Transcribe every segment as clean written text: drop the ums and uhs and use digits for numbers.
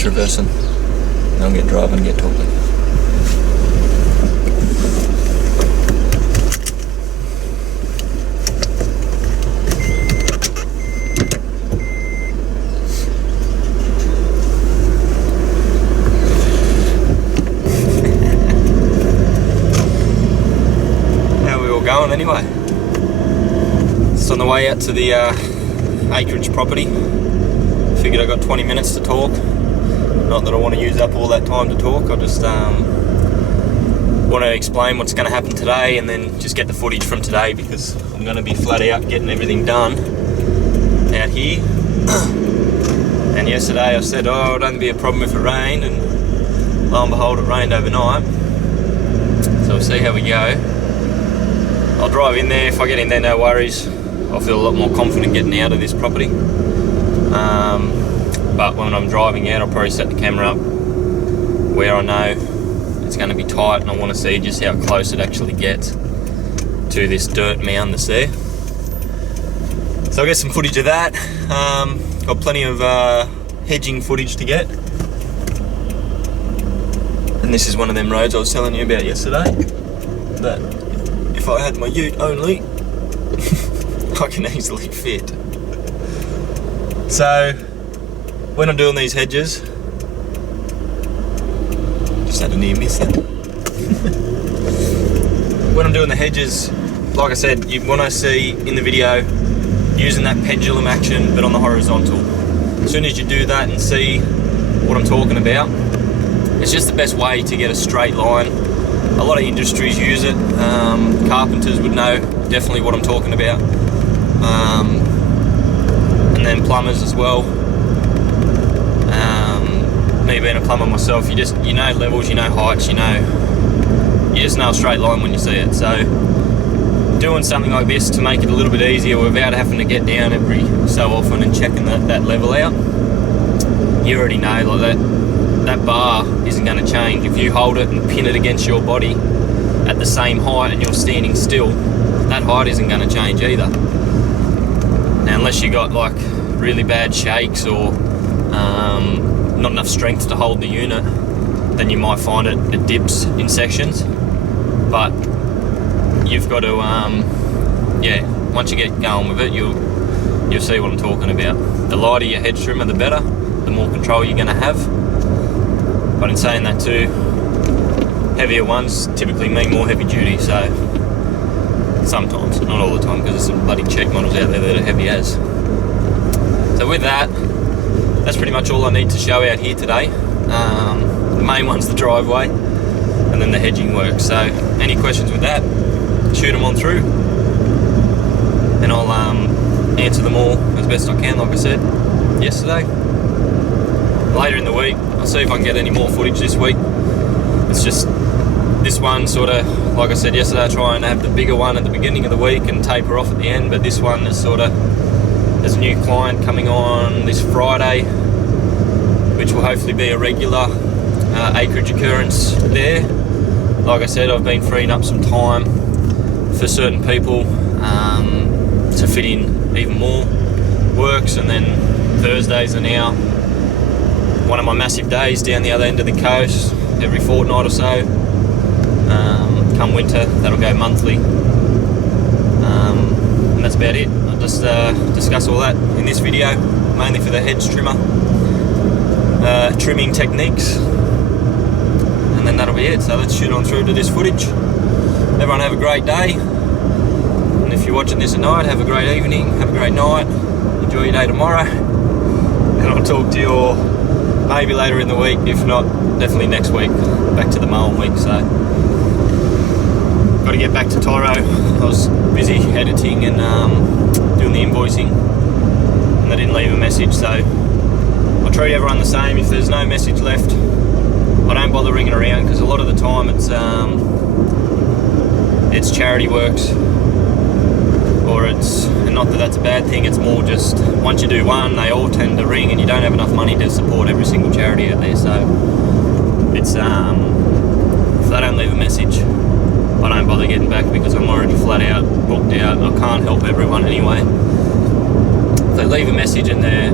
just reversing. And I'll get driving and get talking. Going anyway. Just on the way out to the acreage property. Figured I got 20 minutes to talk. Not that I want to use up all that time to talk. I just want to explain what's going to happen today and then just get the footage from today, because I'm going to be flat out getting everything done out here. And yesterday I said, oh, it would only be a problem if it rained, and lo and behold, it rained overnight. So we'll see how we go. I'll drive in there. If I get in there, no worries. I'll feel a lot more confident getting out of this property. But when I'm driving out, I'll probably set the camera up where I know it's going to be tight, and I want to see just how close it actually gets to this dirt mound that's there. So I'll get some footage of that. Got plenty of hedging footage to get. And this is one of them roads I was telling you about yesterday, that if I had my ute only, I can easily fit. So, when I'm doing these hedges, just had a near miss there. When I'm doing the hedges, like I said, you want to see in the video using that pendulum action but on the horizontal. As soon as you do that and see what I'm talking about, it's just the best way to get a straight line. A lot of industries use it. Carpenters would know definitely what I'm talking about, and then plumbers as well. Me being a plumber myself, you know levels, you know heights, you just know a straight line when you see it. So doing something like this to make it a little bit easier without having to get down every so often and checking that level out, you already know like that bar isn't going to change. If you hold it and pin it against your body at the same height and you're standing still, that height isn't going to change either. Now, unless you got like really bad shakes or not enough strength to hold the unit, then you might find it dips in sections. But you've got to, once you get going with it, you'll see what I'm talking about. The lighter your hedge trimmer, the better, the more control you're going to have. But in saying that too, heavier ones typically mean more heavy duty, so sometimes, not all the time, because there's some bloody cheap models out there that are heavy as. So with that, that's pretty much all I need to show out here today. The main one's the driveway, and then the hedging work. So any questions with that, shoot them on through, and I'll answer them all as best I can, like I said yesterday. Later in the week, I'll see if I can get any more footage this week. It's just this one sort of, like I said yesterday, I try and have the bigger one at the beginning of the week and taper off at the end, but this one is sort of, there's a new client coming on this Friday, which will hopefully be a regular acreage occurrence there. Like I said, I've been freeing up some time for certain people to fit in even more works, and then Thursdays are now one of my massive days down the other end of the coast every fortnight or so. Come winter, that'll go monthly, and that's about it. I'll just discuss all that in this video, mainly for the hedge trimmer trimming techniques, and then that'll be it. So let's shoot on through to this footage. Everyone have a great day, and if you're watching this at night, have a great evening, have a great night, enjoy your day tomorrow, and I'll talk to you maybe later in the week, if not definitely next week, back to the Mowing week. So got to get back to Tyro. I was busy editing and doing the invoicing, and they didn't leave a message, so I'll treat everyone the same. If there's no message left, I don't bother ringing around, because a lot of the time it's charity works, or it's, and not that that's a bad thing, it's more just once you do one, they all tend to ring, and you don't have enough money to support every single charity out there. So it's if they don't leave a message, I don't bother getting back, because I'm already flat out booked out. I can't help everyone anyway. If they leave a message and they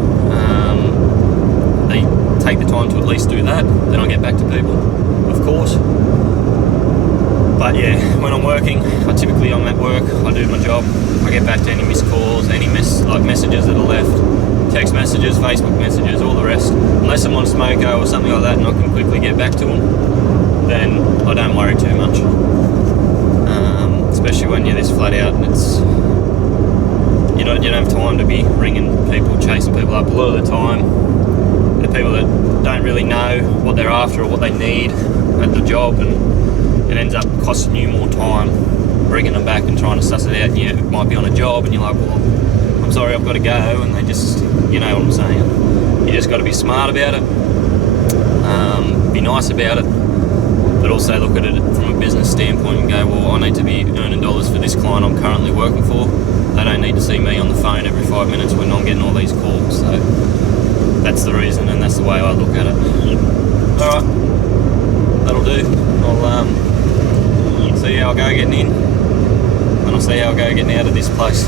take the time to at least do that. Then I'll get back to people, of course. But yeah, when I'm working, I'm at work, I do my job, I get back to any missed calls, any messages that are left, text messages, Facebook messages, all the rest. Unless I'm on smoko or something like that and I can quickly get back to them, then I don't worry too much. Especially when you're this flat out and it's, you don't have time to be ringing people, chasing people up. A lot of the time, the people that don't really know what they're after or what they need at the job, and it ends up costing you more time bringing them back and trying to suss it out. And you might be on a job and you're like, well, I'm sorry, I've got to go, and they just, you know what I'm saying. You just got to be smart about it, be nice about it, but also look at it from a business standpoint and go, well, I need to be earning dollars for this client I'm currently working for. They don't need to see me on the phone every 5 minutes when I'm getting all these calls. So that's the reason, and that's the way I look at it. Alright, that'll do. I'll see how I go getting in, and I'll see how I go getting out of this place.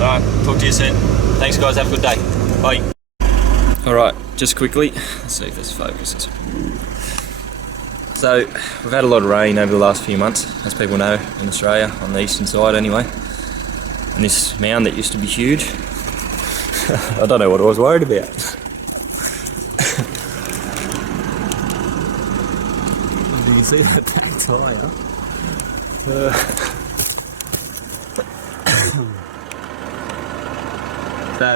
Alright, talk to you soon. Thanks guys, have a good day. Bye. Alright, just quickly, let's see if this focuses. So, we've had a lot of rain over the last few months, as people know, in Australia, on the eastern side anyway. And this mound that used to be huge, I don't know what I was worried about. You can see that back tyre. So,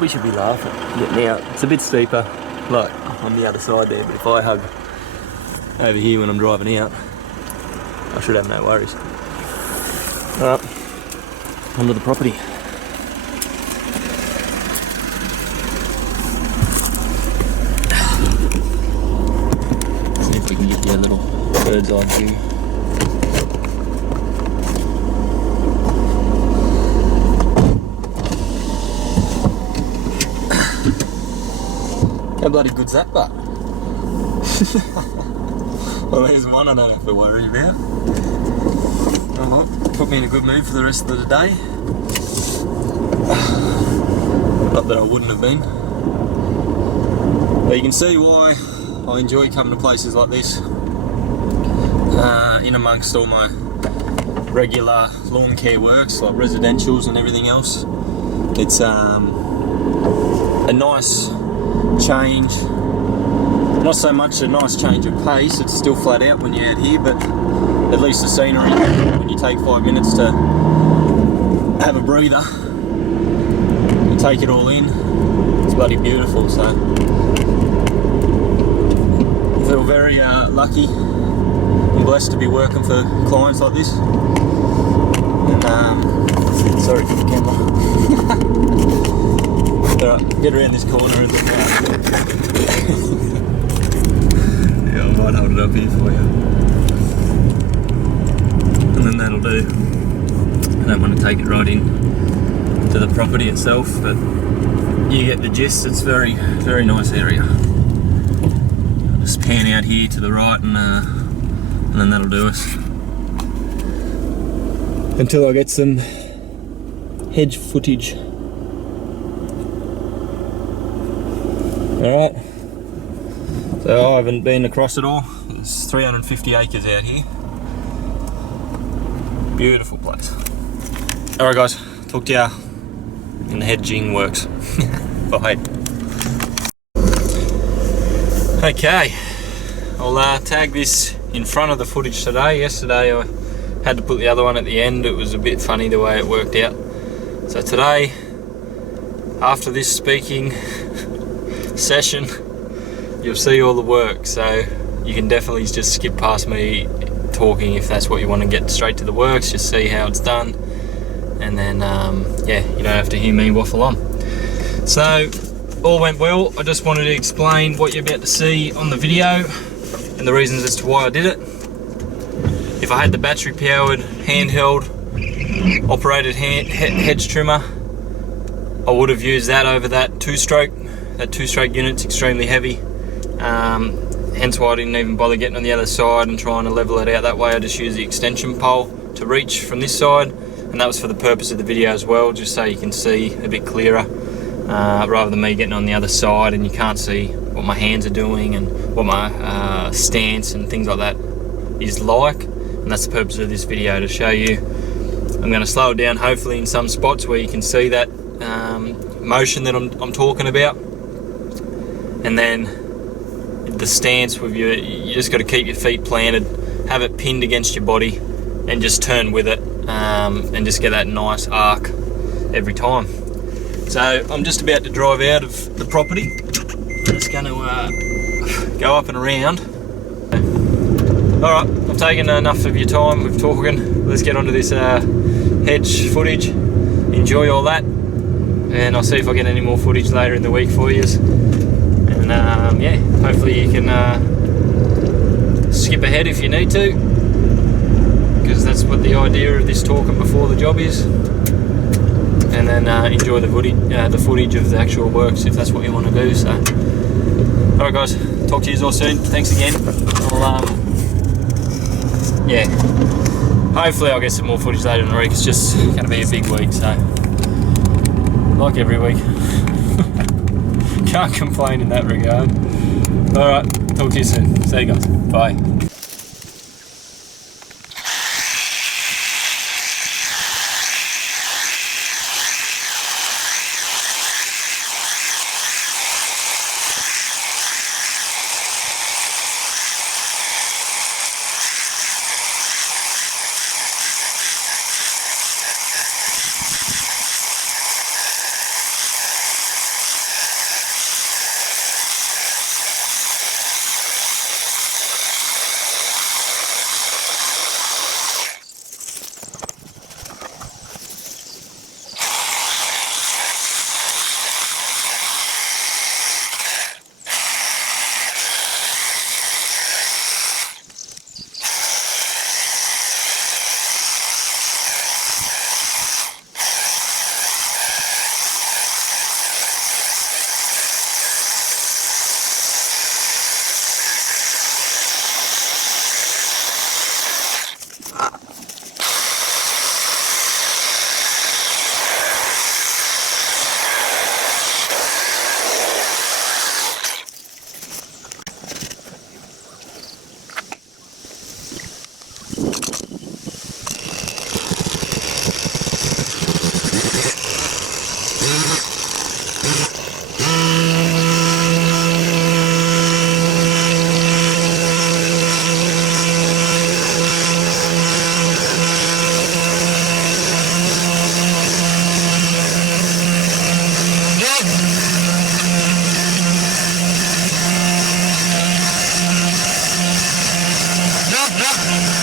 we should be laughing getting out. It's a bit steeper, like on the other side there, but if I hug over here when I'm driving out, I should have no worries. Alright, onto the property. See if we can get you a little bird's eye view. How bloody good's that, but? Well, there's one I don't have to worry about. Alright, put me in a good mood for the rest of the day. Not that I wouldn't have been. But you can see why I enjoy coming to places like this. In amongst all my regular lawn care works, like residentials and everything else. It's a nice change. Not so much a nice change of pace, it's still flat out when you're out here, but at least the scenery, when you take 5 minutes to have a breather, you take it all in, it's bloody beautiful. So I feel very lucky and blessed to be working for clients like this. And sorry for the camera. Alright, get around this corner and look out. Yeah, I might hold it up here for you. And then that'll do. I don't want to take it right in to the property itself, but you get the gist. It's very, very nice area. I'll just pan out here to the right and then that'll do us. Until I get some hedge footage. Alright. So I haven't been across it all. There's 350 acres out here. Beautiful place. Alright guys, talk to ya in the hedging works. Bye. Okay, I'll tag this in front of the footage today. Yesterday I had to put the other one at the end. It was a bit funny the way it worked out. So today, after this speaking session, you'll see all the work, so you can definitely just skip past me talking if that's what you want to get straight to the works. Just see how it's done, and then yeah, you don't have to hear me waffle on. So all went well. I just wanted to explain what you're about to see on the video and the reasons as to why I did it. If I had the battery powered handheld operated hedge trimmer, I would have used that over that two-stroke. That two-stroke unit's extremely heavy, hence why I didn't even bother getting on the other side and trying to level it out that way. I just used the extension pole to reach from this side, and that was for the purpose of the video as well, just so you can see a bit clearer. rather than me getting on the other side and you can't see what my hands are doing and what my stance and things like that is like. And that's the purpose of this video, to show you. I'm going to slow it down hopefully in some spots where you can see that motion that I'm talking about. And then the stance with you just got to keep your feet planted, have it pinned against your body, and just turn with it, and just get that nice arc every time. So I'm just about to drive out of the property. Just going to go up and around. Alright, I've taken enough of your time with talking. Let's get onto this Hedge footage. Enjoy all that, and I'll see if I get any more footage later in the week for you. And yeah, hopefully you can skip ahead if you need to, because that's what the idea of this talking before the job is. And then enjoy the footage of the actual works if that's what you want to do. So, alright guys, talk to you all soon. Thanks again. Yeah, hopefully I'll get some more footage later in the week. It's just going to be a big week, so like every week. Can't complain in that regard. Alright, talk to you soon. See you guys. Bye. Yup.